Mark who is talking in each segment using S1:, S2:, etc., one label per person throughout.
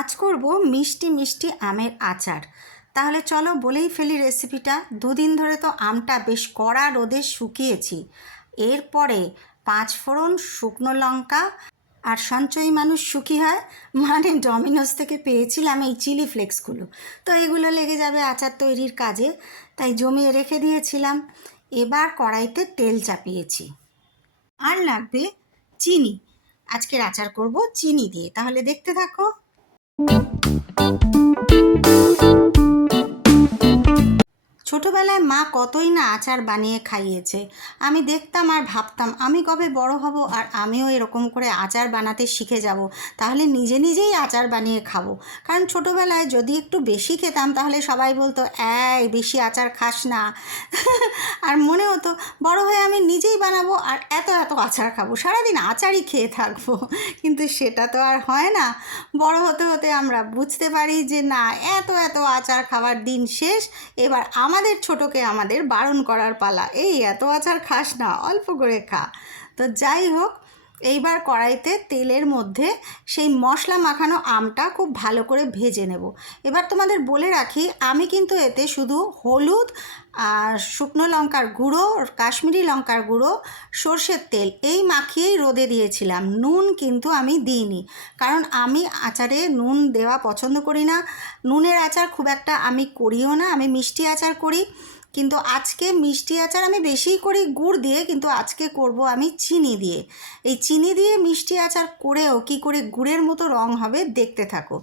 S1: আজ করব মিষ্টি মিষ্টি আমের আচার। তাহলে চলো বলেই ফেলি রেসিপিটা দুদিন ধরে তো আমটা বেশ কড়া রোদে শুকিয়েছি। এরপরে পাঁচ ফোড়ন শুকনো লঙ্কা। আর সঞ্চয়ী মানুষ সুখী হয় মানে ডমিনোস থেকে পেয়েছিলাম এই চিলি ফ্লেক্সগুলো তো এগুলো লেগে যাবে আচার তৈরির কাজে। তাই জমিয়ে রেখে দিয়েছিলাম। এবার কড়াইতে তেল চাপিয়েছি। আর লাগবে চিনি। আজকের আচার করব চিনি দিয়ে। তাহলে দেখতে থাকো। ছোটবেলায় মা কতই না আচার বানিয়ে খাইয়েছে। আমি দেখতাম আর ভাবতাম, আমি কবে বড় হব আর আমিও এরকম করে আচার বানাতে শিখে যাব। তাহলে নিজে নিজেই আচার বানিয়ে খাব। কারণ ছোটবেলায় যদি একটু বেশি খেতাম, তাহলে সবাই বলতো, এই, বেশি আচার খাস না। আর মনে হতো, বড় হয়ে আমি নিজেই বানাবো আর এত এত আচার খাব। সারাদিন আচারই খেয়ে থাকব। কিন্তু সেটা তো আর হয় না। বড় হতে হতে আমরা বুঝতে পারি যে, না, এত এত আচার খাওয়ার দিন শেষ, এবার আমাদের ছোটকে আমাদের বারণ করার পালা। এই এত আচার খাস না, অল্প করে খা। তো যাই হোক এইবার কড়াইতে তেলের মধ্যে সেই মশলা মাখানো আমটা খুব ভালো করে ভেজে নেব। এবার তোমাদের বলে রাখি, আমি কিন্তু এতে শুধু হলুদ আর শুকনো লঙ্কার গুঁড়ো, কাশ্মীরি লঙ্কার গুঁড়ো, সর্ষের তেল এই মাখিয়েই রোদে দিয়েছিলাম। নুন কিন্তু আমি দিইনি, কারণ আমি আচারে নুন দেওয়া পছন্দ করি না। নুনের আচার খুব একটা আমি করিও না, আমি মিষ্টি আচার করি। কিন্তু আজকে মিষ্টি আচার আমি বেশিই করি গুড় দিয়ে, কিন্তু আজকে করব আমি চিনি দিয়ে। এই চিনি দিয়ে মিষ্টি আচার করেও কি করে গুড়ের মতো রং হবে দেখতে থাকো।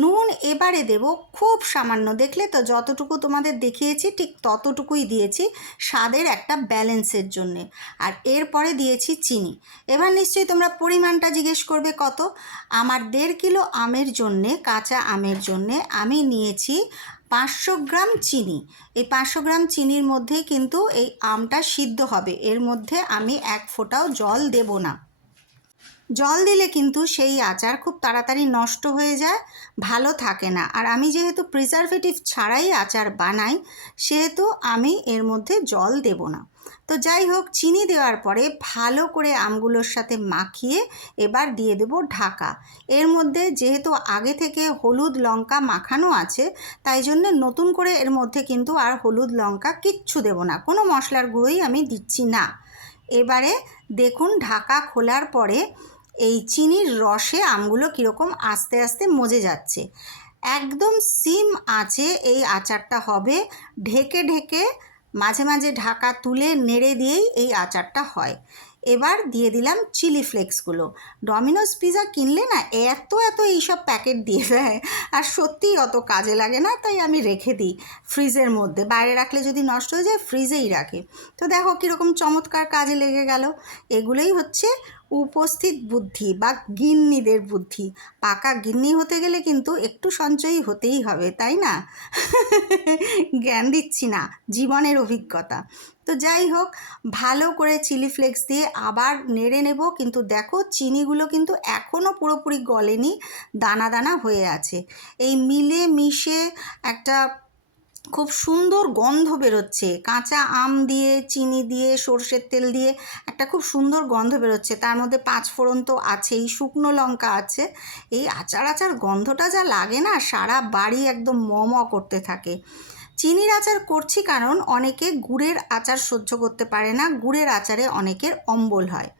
S1: নুন এবারে দেব খুব সামান্য, দেখলে তো যতটুকু তোমাদের দেখিয়েছি ঠিক ততটুকুই দিয়েছি স্বাদের একটা ব্যালেন্সের জন্যে। আর এরপরে দিয়েছি চিনি। এবার নিশ্চয়ই তোমরা পরিমাণটা জিজ্ঞেস করবে কত? আমার দেড় কিলো আমের জন্যে, কাঁচা আমের জন্যে আমি নিয়েছি পাঁচশো গ্রাম চিনি। এই পাঁচশো গ্রাম চিনির মধ্যে কিন্তু এই আমটা সিদ্ধ হবে। এর মধ্যে আমি এক ফোঁটাও জল দেব না। জল দিলে কিন্তু সেই আচার খুব তাড়াতাড়ি নষ্ট হয়ে যায়, ভালো থাকে না। আর আমি যেহেতু প্রিজারভেটিভ ছাড়াই আচার বানাই, সেহেতু আমি এর মধ্যে জল দেব না। তো যাই হোক, চিনি দেওয়ার পরে ভালো করে আমগুলোর সাথে মাখিয়ে এবার দিয়ে দেব ঢাকা। এর মধ্যে যেহেতু আগে থেকে হলুদ লঙ্কা মাখানো আছে, তাই জন্য নতুন করে এর মধ্যে কিন্তু আর হলুদ লঙ্কা কিচ্ছু দেব না। কোনো মশলার গুঁড়োই আমি দিচ্ছি না। এবারে দেখুন, ঢাকা খোলার পরে এই চিনির রসে আমগুলো কীরকম আস্তে আস্তে মজে যাচ্ছে। একদম সিম আঁচে এই আচারটা হবে। ঢেকে ঢেকে মাঝে মাঝে ঢাকা তুলে নেড়ে দিয়েই এই আচারটা হয়। এবার দিয়ে দিলাম চিলি ফ্লেক্সগুলো। ডমিনোস পিজা কিনলে না এত এত এইসব প্যাকেট দিয়ে দেয় আর সত্যিই অত কাজে লাগে না, তাই আমি রেখে দিই ফ্রিজের মধ্যে। বাইরে রাখলে যদি নষ্ট হয়ে যায়, ফ্রিজেই রাখে। তো দেখো কীরকম চমৎকার কাজে লেগে গেল। এগুলোই হচ্ছে উপস্থিত বুদ্ধি বা গিন্নিদের বুদ্ধি। পাকা গিন্নি হতে গেলে কিন্তু একটু সঞ্চয়ী হতেই হবে, তাই না? জ্ঞান দিচ্ছি না, জীবনের অভিজ্ঞতা। তো যাই হোক, ভালো করে চিলি ফ্লেক্স দিয়ে আবার নেড়ে নেব, কিন্তু দেখো চিনিগুলো কিন্তু এখনও পুরোপুরি গলেনি, দানা দানা হয়ে আছে। এই মিলে মিশে একটা খুব সুন্দর গন্ধ বেরোচ্ছে। কাঁচা আম দিয়ে, চিনি দিয়ে, সর্ষের তেল দিয়ে একটা খুব সুন্দর গন্ধ বেরোচ্ছে। তার মধ্যে পাঁচ ফোড়ন তো আছেই, শুকনো লঙ্কা আছে। এই আচার আচার গন্ধটা যা লাগে না, সারা বাড়ি একদম ম ম করতে থাকে। চিনির আচার করছি কারণ অনেকে গুড়ের আচার সহ্য করতে পারে না, গুড়ের আচারে অনেকের অম্বল হয়।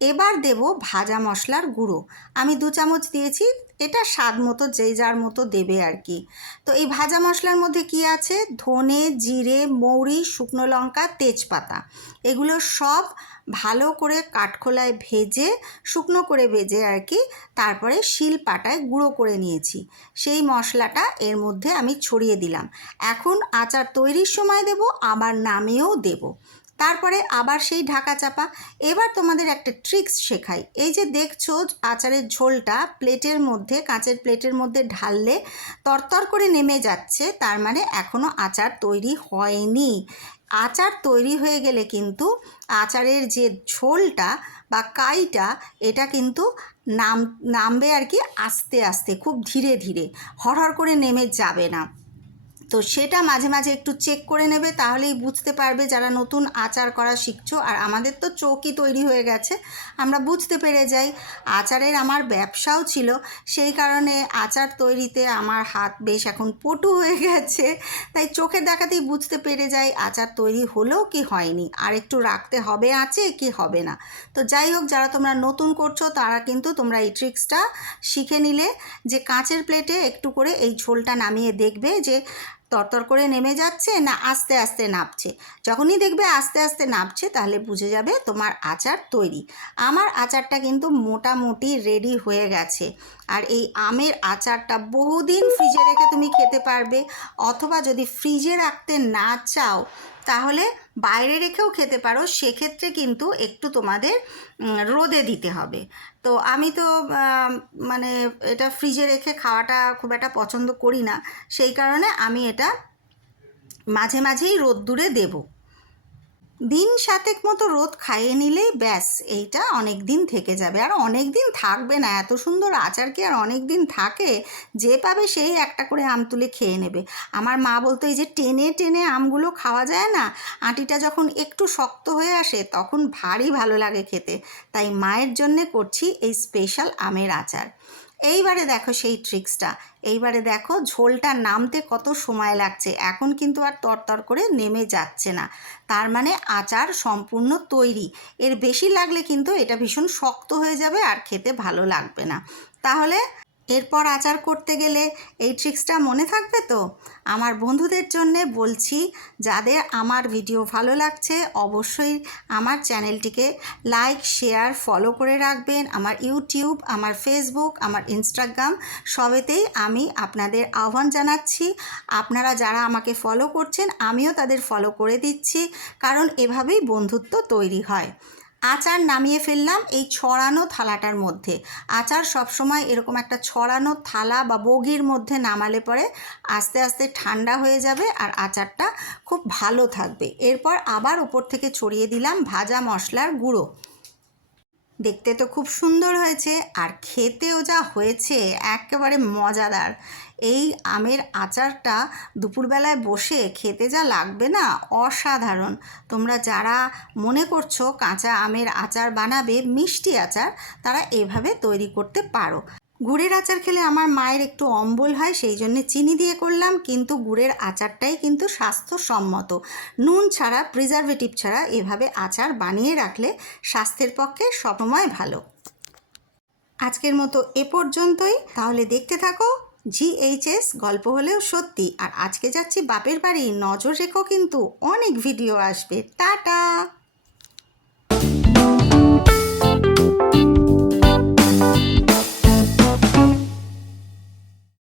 S1: এবার দেব ভাজা মশলার গুঁড়ো। আমি দু চামচ দিয়েছি, এটা স্বাদ মতো যে যার মতো দেবে আর কি। তো এই ভাজা মশলার মধ্যে কি আছে? ধনে, জিরে, মৌরি, শুকনো লঙ্কা, তেজপাতা। এগুলো সব ভালো করে কাঠখোলায় ভেজে, শুকনো করে ভেজে আর কি, তারপরে শিল পাটায় গুঁড়ো করে নিয়েছি। সেই মশলাটা এর মধ্যে আমি ছড়িয়ে দিলাম। এখন আচার তৈরির সময় দেব, আবার নামিয়েও দেবো। তারপরে আবার সেই ঢাকা চাপা। এবার তোমাদের একটা ট্রিক্স শেখাই। এই যে দেখছ, আচারের ঝোলটা প্লেটের মধ্যে, কাঁচের প্লেটের মধ্যে ঢাললে তরতর করে নেমে যাচ্ছে, তার মানে এখনও আচার তৈরি হয়নি। আচার তৈরি হয়ে গেলে কিন্তু আচারের যে ঝোলটা বা কাইটা, এটা কিন্তু নাম, নামবে আর কি আস্তে আস্তে, খুব ধীরে ধীরে। হরহর করে নেমে যাবে না। তো সেটা মাঝে মাঝে একটু চেক করে নেবে, তাহলেই বুঝতে পারবে যারা নতুন আচার করা শিখছো। আর আমাদের তো চৌকি তৈরি হয়ে গেছে, আমরা বুঝতে পেরে যাই। আচারের আমার ব্যবসাও ছিল, সেই কারণে আচার তৈরিতে আমার হাত বেশ এখন পটু হয়ে গেছে, তাই চোখের দেখাতেই বুঝতে পেরে যাই আচার তৈরি হলো কি হয়নি। আর একটু রাখতে হবে আছে কি হবে না। তো যাই হোক, যারা তোমরা নতুন করছ, তারা কিন্তু তোমরা এই ট্রিক্সটা শিখে নিলে, যে কাঁচের প্লেটে একটু করে এই ঝোলটা নামিয়ে দেখবে যে তরতর করে নেমে যাচ্ছে না আস্তে আস্তে নামছে যখনই দেখবে আস্তে আস্তে নামছে তাহলে বুঝে যাবে তোমার আচার তৈরি। আমার আচারটা কিন্তু মোটামুটি রেডি হয়ে গেছে। আর এই আমের আচারটা বহুদিন ফ্রিজে রেখে তুমি খেতে পারবে। অথবা যদি ফ্রিজে রাখতে না চাও তাহলে বাইরে রেখেও খেতে পারো, সেক্ষেত্রে কিন্তু একটু তোমাদের রোদে দিতে হবে। তো আমি তো মানে এটা ফ্রিজে রেখে খাওয়াটা খুব একটা পছন্দ করি না, সেই কারণে আমি এটা মাঝে মাঝেই রোদ্দুরে দেবো। দিন সাতেক মতো রোদ খাইয়ে নিলেই ব্যাস, এইটা অনেক দিন থেকে যাবে। আর অনেক দিন থাকবে না, এত সুন্দর আচার কি আর অনেক দিন থাকে? যে পাবে সেই একটা করে আম তুলে খেয়ে নেবে। আমার মা বলতো, এই যে টেনে টেনে আমগুলো খাওয়া যায় না, আটিটা যখন একটু শক্ত হয়ে আসে, তখন ভারী ভালো লাগে খেতে। তাই মায়ের জন্যে করছি এই স্পেশাল আমের আচার। এইবারে দেখো সেই ট্রিক্সটা এইবারে দেখো ঝোলটা নামতে কত সময় লাগছে। এখন কিন্তু আর তরতর করে নেমে যাচ্ছে না। তার মানে আচার সম্পূর্ণ তৈরি। এর বেশি লাগলে কিন্তু এটা ভীষণ শক্ত হয়ে যাবে আর খেতে ভালো লাগবে না। তাহলে এরপর আচার করতে গেলে এই ট্রিক্সটা মনে থাকবে তো? আমার বন্ধুদের জন্যে বলছি, যাদের আমার ভিডিও ভালো লাগছে, অবশ্যই আমার চ্যানেলটিকে লাইক শেয়ার ফলো করে রাখবেন। আমার ইউটিউব আমার ফেসবুক আমার ইনস্টাগ্রাম সবেতেই আমি আপনাদের আহ্বান জানাচ্ছি। আপনারা যারা আমাকে ফলো করছেন, আমিও তাদের ফলো করে দিচ্ছি, কারণ এভাবেই বন্ধুত্ব তৈরি হয়। আচার নামিয়ে ফেললাম এই ছড়ানো থালাটার মধ্যে। আচার সবসময় এরকম একটা ছড়ানো থালা বা বগির মধ্যে নামালে পরে আস্তে আস্তে ঠান্ডা হয়ে যাবে আর আচারটা খুব ভালো থাকবে। এরপর আবার উপর থেকে ছড়িয়ে দিলাম ভাজা মশলার গুঁড়ো। দেখতে তো খুব সুন্দর হয়েছে আর খেতেও যা হয়েছে একেবারে মজাদার। এই আমের আচারটা দুপুরবেলায় বসে খেতে যা লাগবে না, অসাধারণ। তোমরা যারা মনে করছ কাঁচা আমের আচার বানাবে, মিষ্টি আচার, তারা এভাবে তৈরি করতে পারো। গুড়ের আচার খেলে আমার মায়ের একটু অম্বল হয়, সেই জন্য চিনি দিয়ে করলাম। কিন্তু গুড়ের আচারটাই কিন্তু স্বাস্থ্যসম্মত। নুন ছাড়া প্রিজারভেটিভ ছাড়া এভাবে আচার বানিয়ে রাখলে স্বাস্থ্যের পক্ষে সবসময় ভালো। আজকের মতো এ পর্যন্তই। তাহলে দেখতে থাকো জিএইচএস গল্প হলেও সত্যি। আর আজকে যাচ্ছি বাপের বাড়ি। নজর রেখো কিন্তু অনেক ভিডিও আসবে। টাটা!